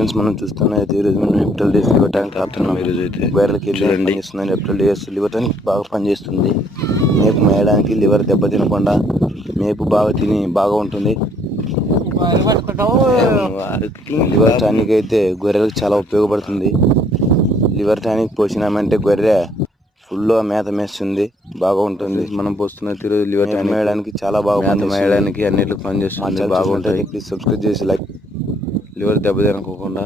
Friends మనం చూస్తున్నది ఈరోజు మనం ఏప్రిల్ డేస్ లివర్ టానిక్ ఆపుతున్నాం. ఈరోజు అయితే గొర్రెలకి చూడండి ఏప్రిల్ డేస్ లివర్ టానిక్ బాగా పనిచేస్తుంది. మేపు మేయడానికి లివర్ దెబ్బ తినకుండా మేపు బాగా తిని బాగా ఉంటుంది. లివర్ టానిక్ అయితే గొర్రెలకు చాలా ఉపయోగపడుతుంది. లివర్ టానిక్ పోసినామంటే గొర్రె ఫుల్ మేత మేస్తుంది, బాగా ఉంటుంది. మనం పోస్తున్న ఈరోజు లివర్ టానిక్ మేయడానికి చాలా బాగా మేత మేయడానికి అన్నిటికి పనిచేస్తుంది, బాగుంటుంది. ప్లీజ్ సబ్స్క్రైబ్ చేసి లైక్ లివర్ దెబ్బ తినకోకుండా